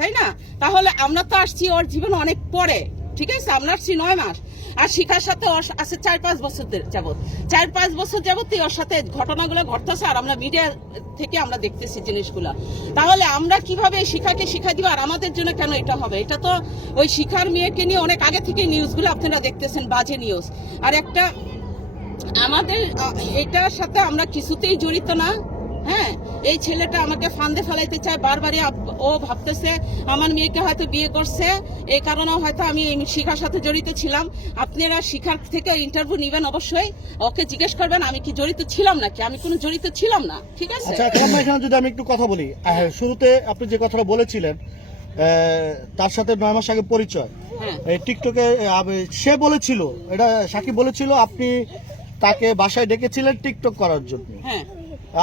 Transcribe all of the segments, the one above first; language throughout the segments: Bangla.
তাই না? তাহলে আমরা তো আসছি ওর জীবন অনেক পরে, ঠিক আছে? আমরা আসছি 9 মাস, আর শিখার সাথে ওর আছে 4-5 বছর যাবত, 4-5 বছর যাবতই ওর সাথে ঘটনাগুলো ঘটতেছে, আর আমরা মিডিয়া থেকে আমরা দেখতেছি জিনিসগুলো। তাহলে আমরা কিভাবে শিখাকে শিখা দিব, আর আমাদের জন্য কেন এটা হবে? এটা তো ওই শিখার মেয়েকে নিয়ে অনেক আগে থেকে নিউজগুলো আপনারা দেখতেছেন, বাজে নিউজ। আর একটা আমাদের এটার সাথে আমরা কিছুতেই জড়িত না। হ্যাঁ, এই ছেলেটা আমাকে ফান্দে ফেলাইতে চায় বারবারই। ও ভাবতেছে আমার মেয়েকে হয়তো বিয়ে করছে, এই কারণে হয়তো আমি শিখার সাথে জড়িত ছিলাম। আপনারা শিখার থেকে ইন্টারভিউ নিবেন, অবশ্যই ওকে জিজ্ঞেস করবেন আমি কি জড়িত ছিলাম নাকি। আমি কোনো জড়িত ছিলাম না, ঠিক আছে? আচ্ছা, এখানে যদি আমি একটু কথা বলি, শুরুতে আপনি যে কথাটা বলেছিলেন তার সাথে 9 মাস আগে পরিচয়, টিকটকে সে বলেছিল, এটা সাকিব বলেছিল আপনি তাকে বাসায় ডেকেছিলেন টিকটক করার জন্য। হ্যাঁ,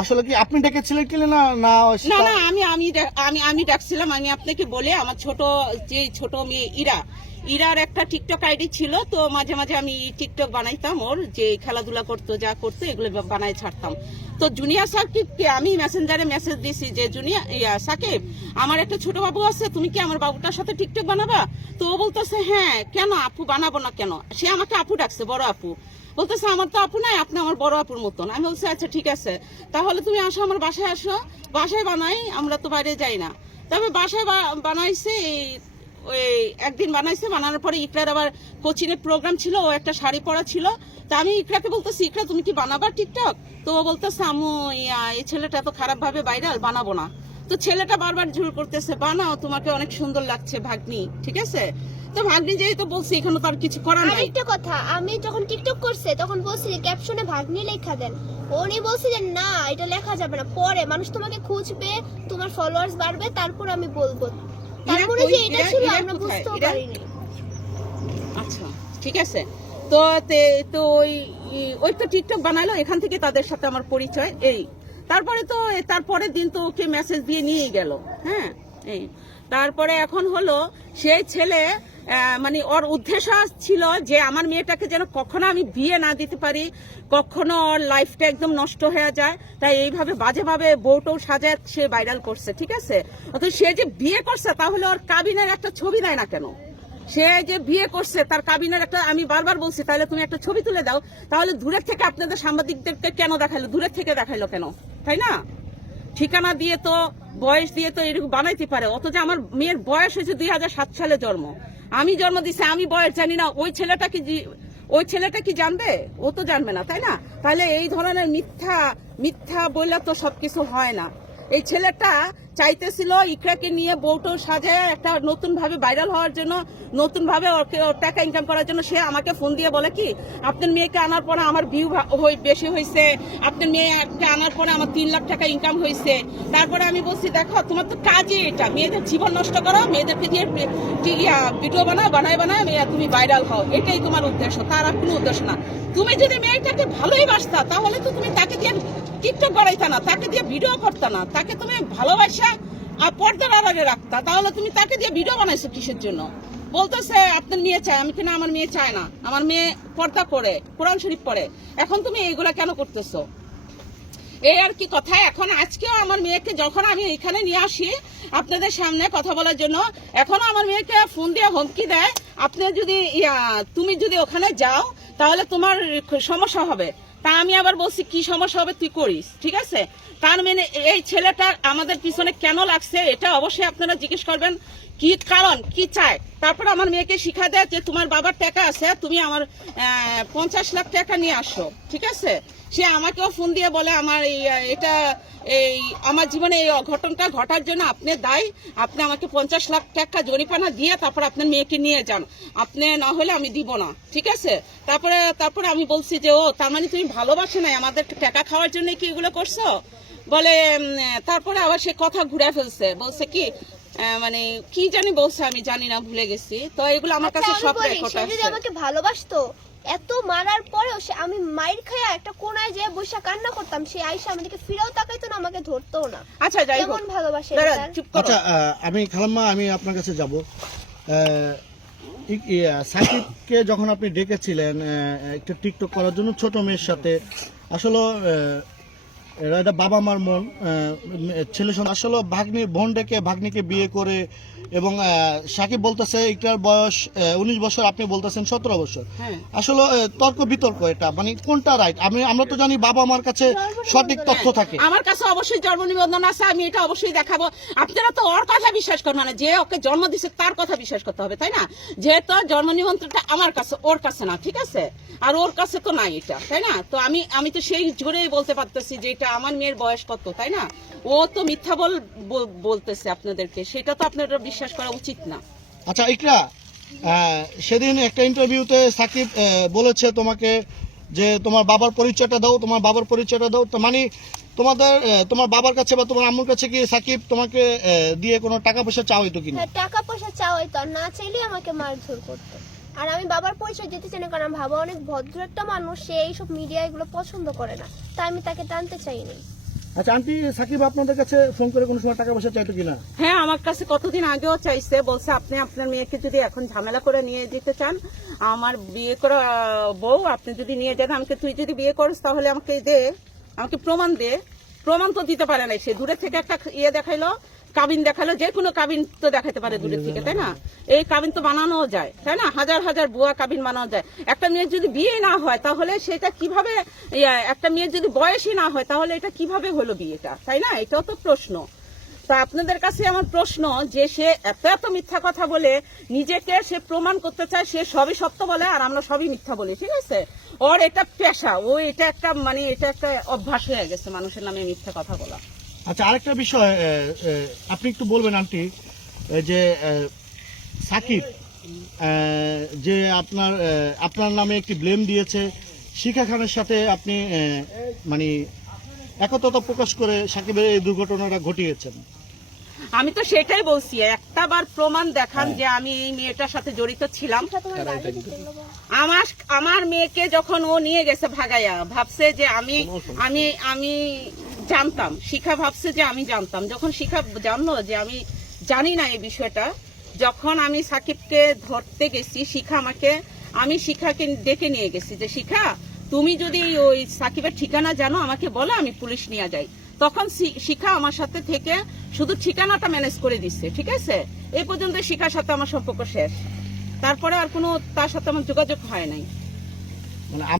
আসলে কি আপনি ডেকেছিলেন কি না? না না, আমি ডাকছিলাম। আমি আপনাকে বলে, আমার ছোট মেয়ে ইরার একটা টিকটক আইডি ছিল, তো মাঝে মাঝে আমি টিকটক বানাইতাম, ওর যে খেলাধুলা করতো যা করতো এগুলো বানাই ছাড়তাম। তো জুনিয়র সাকিবকে আমি মেসেঞ্জারে মেসেজ দিছি যে সাকিব, আমার একটা ছোট বাবু আছে, তুমি কি আমার বাবুটার সাথে টিকটক বানাবা? তো ও বলতেছে হ্যাঁ, কেন আপু, বানাবো না কেন? সে আমাকে আপু ডাকছে, বড় আপু। বলতেছে আমার তো আপু নাই, আপনি আমার বড় আপুর মতন। আমি বলছি আচ্ছা ঠিক আছে, তাহলে তুমি আসো, আমার বাসায় আসো, বাসায় বানাই, আমরা তো বাইরে যাই না। তবে বাসায় বানাইছে, ওই একদিন বানাইছে, বানানোর পরে ইকরার আবার কোচিংয়ের প্রোগ্রাম ছিল, ও একটা শাড়ি পরা ছিল। তা আমি ইকরাকে বলতেছি ইকরা তুমি কি বানাবা টিকটক? তো ও বলতেছে আম্মু এই ছেলেটা এত খারাপ ভাবে ভাইরাল, বানাবো না। তো ছেলেটা বারবার জোর করতেছে বানাও, তোমাকে অনেক সুন্দর লাগছে ভাগ্নি, ঠিক আছে? তো ভাগ্নি যেহেতু বলছি, এখানে তো আর কিছু করার নাই। আরেকটা কথা, আমি যখন টিকটক করছে তখন বলছি যে ক্যাপশনে ভাগ্নি লেখা দেন, উনি বলছে যে না এটা লেখা যাবে না, পরে মানুষ তোমাকে খুঁজবে, তোমার ফলোয়ার্স বাড়বে, তারপর আমি বলবো। তারপরে যে এটা ছিল আমরা বুঝতেও পারিনি। আচ্ছা ঠিক আছে, তো তো ওই তো টিকটক বানালো, এখান থেকে তাদের সাথে আমার পরিচয়। এই তারপরের দিন তো ওকে মেসেজ দিয়ে নিয়ে গেল। হ্যাঁ, এই তারপরে এখন হলো সেই ছেলে, মানে ওর উদ্দেশ্য ছিল যে আমার মেয়েটাকে যেন কখনো আমি বিয়ে না দিতে পারি, কখনো ওর লাইফটা একদম নষ্ট হয়ে যায়, তাই এইভাবে বাজেভাবে বউটও সাজায় সে ভাইরাল করছে, ঠিক আছে? অথচ সে যে বিয়ে করছে, তাহলে ওর কাবিনের একটা ছবি দেয় না কেন? সে যে বিয়ে করছে তার কাবিনের একটা, আমি বারবার বলছি তাহলে তুমি একটা ছবি তুলে দাও, তাহলে দূরের থেকে আপনাদের সাংবাদিকদেরকে কেন দেখাইলো, দূরের থেকে দেখাইলো কেন? তাই না? ঠিকানা দিয়ে তো, বয়স দিয়ে তো এরকম বানাইতে পারে। অথচ আমার মেয়ের বয়স হয়েছে 2007 সালে জন্ম, আমি জন্ম দিছি, আমি বয়স জানি না। ওই ছেলেটা কি জানবে? ও তো জানবে না, তাই না? তাহলে এই ধরনের মিথ্যা বললে তো সবকিছু হয় না। এই ছেলেটা চাইতেছিল ইকরাকে নিয়ে বউটো সাজায় একটা নতুন ভাবে ভাইরাল হওয়ার জন্য, নতুন ভাবে ওর টাকা ইনকাম করার জন্য। সে আমাকে ফোন দিয়ে বলে কি, আপনার মেয়েকে আনার পরে আমার ভিউ বেশি হয়েছে, আপনার মেয়েকে আনার পরে আমার 3 লাখ টাকা ইনকাম হয়েছে। তারপরে আমি বলছি দেখো তোমার তো কাজই এটা, মেয়েদের জীবন নষ্ট করো, মেয়েদেরকে দিয়ে ভিডিও বানায় তুমি ভাইরাল হও, এটাই তোমার উদ্দেশ্য, তার আর কোনো উদ্দেশ্য না। তুমি যদি মেয়েটাকে ভালোই বাসতা, তাহলে তো তুমি তাকে দিয়ে টিকটক বানাইতা না, তাকে দিয়ে ভিডিও করতা না, তাকে তুমি ভালোবাসা আর পর্দার আড়ালে রাখতা, তাহলে তুমি তাকে দিয়ে ভিডিও বানাইছো কিসের জন্য? বলতেছে আপনার মেয়ে চায়, আমি কিনা আমার মেয়ে চায় না, আমার মেয়ে পর্দা করে, কোরআন শরীফ পড়ে। এখন তুমি এইগুলা কেন করতেছো? এই আর কি কথা। এখন আজকেও আমার মেয়েকে যখন আমি এখানে নিয়ে আসি আপনাদের সামনে কথা বলার জন্য, এখনো আমার মেয়েকে ফোন দিয়ে হুমকি দেয়, আপনি যদি তুমি যদি ওখানে যাও তাহলে তোমার সমস্যা হবে। তা আমি আবার বলছি কি সমস্যা হবে তুই করিস, ঠিক আছে? তার মানে এই ছেলেটা আমাদের পিছনে কেন লাগছে এটা অবশ্যই আপনারা জিজ্ঞেস করবেন, কি কারণ, কি চায়। তারপর আমার মেয়েকে শিখা দেয় যে তোমার বাবার টাকা আছে, তুমি আমার 50 লাখ টাকা নিয়ে আসো, ঠিক আছে? সে আমাকেও ফোন দিয়ে বলে আমার আমার জীবনে এই অঘটনটা ঘটার জন্য আপনি দায়ী, আপনি আমাকে 50 লাখ টাকা জরিমানা দিয়ে তারপর আপনার মেয়েকে নিয়ে যান, আপনি না হলে আমি দিব না, ঠিক আছে? তারপরে আমি বলছি যে ও তার মানে তুমি ভালোবাসে নাই, আমাদের টাকা খাওয়ার জন্য কি এগুলো করছো বলে। তারপরে আবার সে কথা ঘুরে ফেলছে, বলছে কি মানে কি জানি বলছে, আমি জানি না, ভুলে গেছি। তো এগুলো আমার কাছে সব রেকর্ড আছে। যদি আমাকে ভালোবাসতো, এত মারার পরেও আমি মাইর খায়া একটা কোনায় যেয়ে বসে কান্না করতাম, সে আইসা আমাদেরকে ফিরেও তাকাইতো না, আমাকে ধরতো না। আচ্ছা যাই হোক, কেমন ভালোবাসে? আচ্ছা আমি খালাম্মা, আমি আপনার কাছে যাব। সাকিবকে যখন আপনি ডেকেছিলেন একটা টিকটক করার জন্য ছোট মেয়ের সাথে, আসলে এটা বাবা মার মন, ছেলে সন্তান আসলে ভাগ্নি বোন ডেকে ভাগ্নিকে বিয়ে করে, এবং সাকিব বলতেছে একটার বয়স 19 বছর, আপনি বলতেছেন 17 বছর। হ্যাঁ। আসলে তর্ক বিতর্ক, এটা মানে কোনটা রাইট? আমরা তো জানি বাবা মার কাছে সঠিক তথ্য থাকে। আমার কাছে অবশ্যই জন্ম নিবন্ধন আছে, আমি এটা অবশ্যই দেখাবো। আপনারা তো ওর কথা বিশ্বাস করেন না, যে ওকে জন্ম দিচ্ছে তার কথা বিশ্বাস করতে হবে, তাই না? যেহেতু জন্ম নিবন্ধনটা আমার কাছে, ওর কাছে না, ঠিক আছে? আর ওর কাছে তো নাই এটা, তাই না? তো আমি তো সেই জোরেই বলতে পারতেছি যে এটা আমার মেয়ের বয়স কত, তাই না? ও তো মিথ্যা বলতেছে আপনাদেরকে, সেটা তো আপনারা বিশ্বাস করা উচিত না। আচ্ছা ইকরা, সেদিন একটা ইন্টারভিউতে সাকিব বলেছে তোমাকে যে তোমার বাবার পরিচয়টা দাও, তোমার বাবার পরিচয়টা দাও। তো মানে তোমার বাবার কাছে বা তোমার আম্মুর কাছে কি সাকিব তোমাকে দিয়ে কোনো টাকা পয়সা চাও হইতো কিনা? হ্যাঁ, টাকা পয়সা চাওয়াই তো, আর না চাইলে আমাকে মারধর করতো। আর আমি বাবার পরিচয় দিতে চাই না, কারণ বাবা অনেক ভদ্র একটা মানুষ, সে এইসব মিডিয়া এগুলো পছন্দ করে না, তাই আমি তাকে টানতে চাইনি। আচ্ছা আন্টি, সাকিব আপনাদের কাছে ফোন করে কোনো সময় টাকা পয়সা চাইতো কিনা? হ্যাঁ, আমার কাছে কতদিন আগেও চাইছে, বলছে আপনি আপনার মেয়েকে যদি এখন ঝামেলা করে নিয়ে যেতে চান, আমার বিয়ে করা বউ আপনি যদি নিয়ে যান, আমাকে তুই যদি বিয়ে করিস তাহলে আমাকে দে, আমাকে প্রমাণ দে। প্রমাণ তো দিতে পারে না, সে দূরে থেকে একটা ইয়ে দেখাইলো, কাবিন দেখালো, যে কোনো কাবিন তো দেখাতে পারে দূরের থেকে, তাই না? এই কাবিন তো বানানো যায়, তাই না? হাজার হাজার ভুয়া কাবিন বানানো যায়। একটা মেয়ের যদি বিয়ে না হয় তাহলে সেটা কিভাবে, একটা মেয়ের যদি বয়সই না হয় তাহলে এটা কিভাবে হলো বিয়েটা, তাই না? এটাও তো প্রশ্ন। তা আপনাদের কাছে আমার প্রশ্ন যে সে এত এত মিথ্যা কথা বলে নিজেকে সে প্রমাণ করতে চায়, সে সবই সত্য বলে আর আমরা সবই মিথ্যা বলি, ঠিক আছে? ওর এটা পেশা, ও এটা একটা মানে এটা একটা অভ্যাস হয়ে গেছে মানুষের নামে মিথ্যা কথা বলা। আচ্ছা আরেকটা বিষয়, আপনি একটু বলবেন আন্টি, যে সাকিব যে আপনার নামে একটি ব্লেম দিয়েছে, শিখা খানের সাথে আপনি মানে একতা প্রকাশ করে সাকিবের এই দুর্ঘটনাটা ঘটিয়েছেন। আমি তো সেটাই বলছি, একটা বার প্রমাণ দেখান যে আমি এই মেয়েটার সাথে জড়িত ছিলাম। তোমার বাড়িতে দিলো বল। আমার মেয়েকে যখন ও নিয়ে গেছে ভাগাইয়া, ভাবছে যে আমি আমি আমি জানতাম, শিখা ভাবছে যে আমি জানতাম। যখন শিখা জানলো যে আমি জানি না এই বিষয়টা, যখন আমি সাকিবকে ধরতে গেছি, আমি শিখাকে ডেকে নিয়ে গেছি যে শিখা, তুমি যদি ওই সাকিবের ঠিকানা জানো আমাকে বলো, আমি পুলিশ নিয়ে যাই। তখন শিখা আমার সাথে থেকে শুধু ঠিকানাটা ম্যানেজ করে দিচ্ছে, ঠিক আছে? এই পর্যন্ত শিখার সাথে আমার সম্পর্ক শেষ, তারপরে আর কোনো তার সাথে আমার যোগাযোগ হয় নাই। মানে